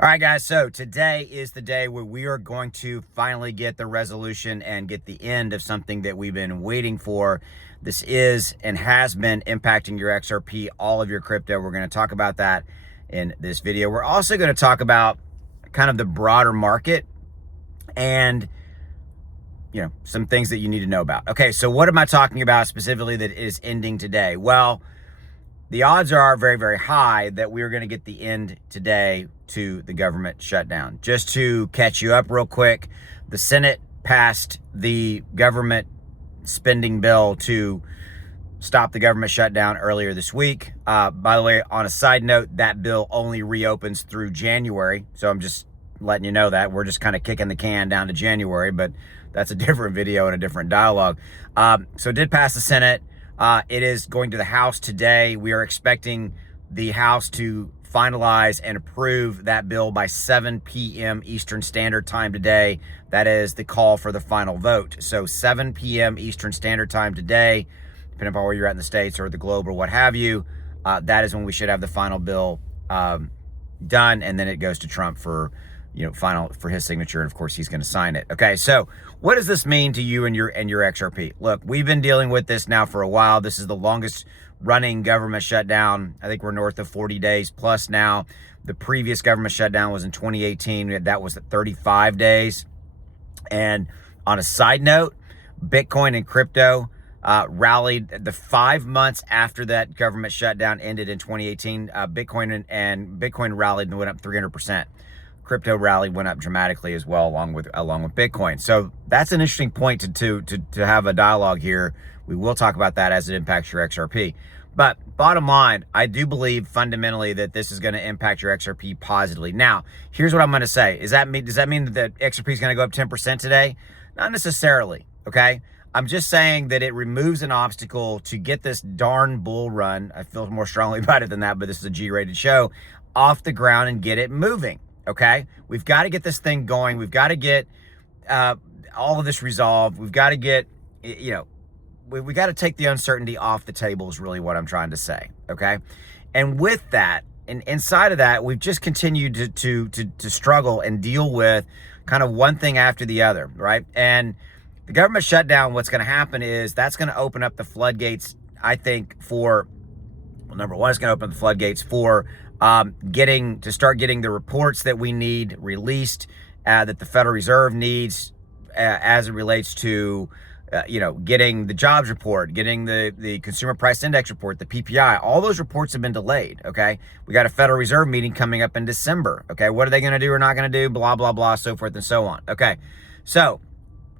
All right, guys, so today is the day where we are going to finally get the resolution and get the end of something that we've been waiting for. This is and has been impacting your XRP, all of your crypto. We're going to talk about that in this video. We're also going to talk about kind of the broader market and some things that you need to know about. Okay, so what am I talking about specifically that is ending today? Well, the odds are very, very high that we're going to get the end today to the government shutdown. Just to catch you up real quick, the Senate passed the government spending bill to stop the government shutdown earlier this week. By the way, on a side note, that bill only reopens through January. So I'm just letting you know that. We're just kind of kicking the can down to January, but that's a different video and a different dialogue. So it did pass the Senate. It is going to the House today. We are expecting the House to finalize and approve that bill by 7 p.m. Eastern Standard Time today. That is the call for the final vote. So 7 p.m. Eastern Standard Time today, depending upon where you're at in the States or the globe or what have you, that is when we should have the final bill done, and then it goes to Trump for final for his signature, and of course he's going to sign it. Okay, so what does this mean to you and your XRP? Look, we've been dealing with this now for a while. This is the longest running government shutdown. I think we're north of 40 days plus now. The previous government shutdown was in 2018. That was at 35 days. And on a side note, Bitcoin and crypto rallied the 5 months after that government shutdown ended in 2018. Bitcoin rallied and went up 300%. Crypto rally went up dramatically as well, along with Bitcoin. So that's an interesting point to have a dialogue here. We will talk about that as it impacts your XRP. But bottom line, I do believe fundamentally that this is going to impact your XRP positively. Now, here's what I'm going to say. Does that mean that XRP is going to go up 10% today? Not necessarily, okay? I'm just saying that it removes an obstacle to get this darn bull run. I feel more strongly about it than that, but this is a G-rated show, off the ground and get it moving. Okay, we've got to get this thing going. We've got to get all of this resolved. We've got to get, we got to take the uncertainty off the table is really what I'm trying to say. Okay, and with that, and inside of that, we've just continued to struggle and deal with kind of one thing after the other, right? And the government shutdown, what's going to happen is that's going to open up the floodgates, I think, for, well, number one, it's going to open the floodgates for start getting the reports that we need released, that the Federal Reserve needs, as it relates to, getting the jobs report, getting the consumer price index report, the PPI. All those reports have been delayed. Okay, we got a Federal Reserve meeting coming up in December. Okay, what are they going to do or not going to do? Blah blah blah, so forth and so on. Okay, so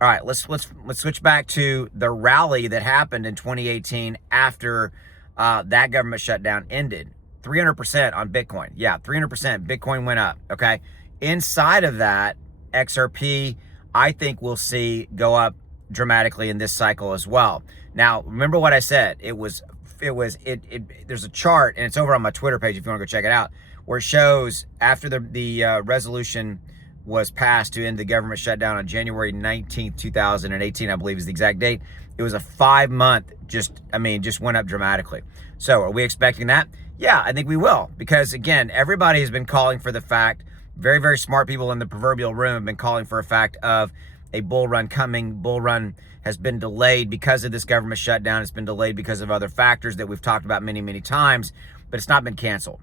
all right, let's switch back to the rally that happened in 2018 after that government shutdown ended. 300% on Bitcoin. Yeah, 300%. Bitcoin went up. Okay. Inside of that, XRP, I think we'll see go up dramatically in this cycle as well. Now, remember what I said. There's a chart, and it's over on my Twitter page if you want to go check it out, where it shows after the resolution was passed to end the government shutdown on January 19th, 2018, I believe is the exact date. It was a 5-month, just went up dramatically. So are we expecting that? Yeah, I think we will, because again, everybody has been calling for the fact, very, very smart people in the proverbial room have been calling for a fact of a bull run coming. Bull run has been delayed because of this government shutdown. It's been delayed because of other factors that we've talked about many, many times, but it's not been canceled.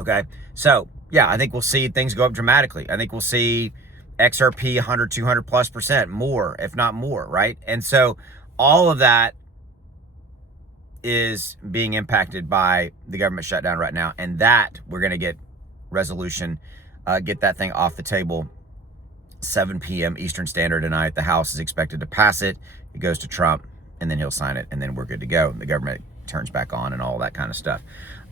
Okay, so yeah, I think we'll see things go up dramatically. I think we'll see XRP 100, 200+% more, if not more, right? And so all of that is being impacted by the government shutdown right now, and that we're going to get resolution, get that thing off the table 7 p.m. Eastern Standard tonight. The House is expected to pass it. It goes to Trump, and then he'll sign it, and then we're good to go. The government turns back on and all that kind of stuff.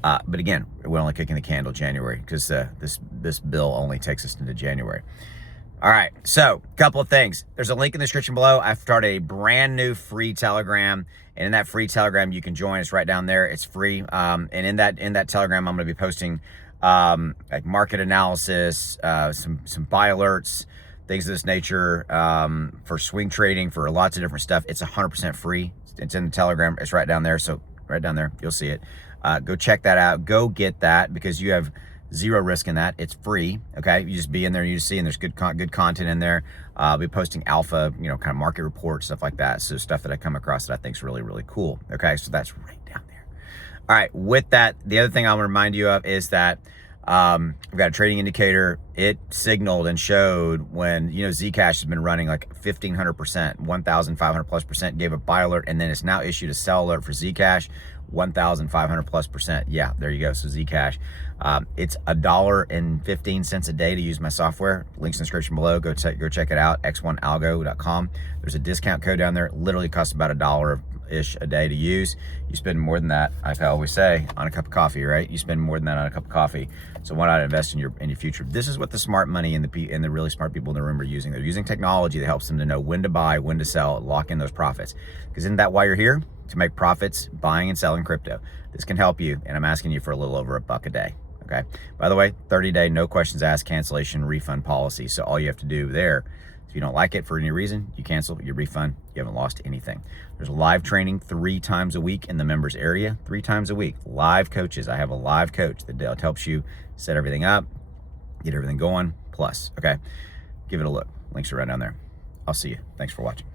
But again, we're only kicking the can till January, because this bill only takes us into January. All right, so a couple of things. There's a link in the description below. I've started a brand new free Telegram, and in that free Telegram, you can join us right down there. It's free, and in that Telegram, I'm going to be posting like market analysis, some buy alerts, things of this nature, for swing trading, for lots of different stuff. It's 100% free. It's in the Telegram. It's right down there. So right down there, you'll see it. Go check that out. Go get that, because you have Zero risk in that. It's free. Okay, you just be in there and you just see, and there's good content in there. I'll be posting alpha, kind of market reports, stuff like that. So stuff that I come across that I think is really, really cool. Okay, so that's right down there. All right, with that, the other thing I want to remind you of is that we've got a trading indicator. It signaled and showed when, Zcash has been running like 1,500%, 1,500+%, gave a buy alert, and then it's now issued a sell alert for Zcash, 1,500+%. Yeah, there you go. So Zcash, it's $1.15 a day to use my software. Links in the description below. Go check it out. x1algo.com. There's a discount code down there. It literally costs about $1-ish a day to use. You spend more than that, I always say, on a cup of coffee, right? You spend more than that on a cup of coffee. So why not invest in your future? This is what the smart money and the really smart people in the room are using. They're using technology that helps them to know when to buy, when to sell, lock in those profits. Because isn't that why you're here? To make profits buying and selling crypto. This can help you, and I'm asking you for a little over $1 a day. Okay. By the way, 30-day, no questions asked, cancellation, refund policy. So all you have to do there, if you don't like it for any reason, you cancel, you refund, you haven't lost anything. There's live training 3 times a week in the members area, 3 times a week. Live coaches. I have a live coach that helps you set everything up, get everything going, plus. Okay. Give it a look. Links are right down there. I'll see you. Thanks for watching.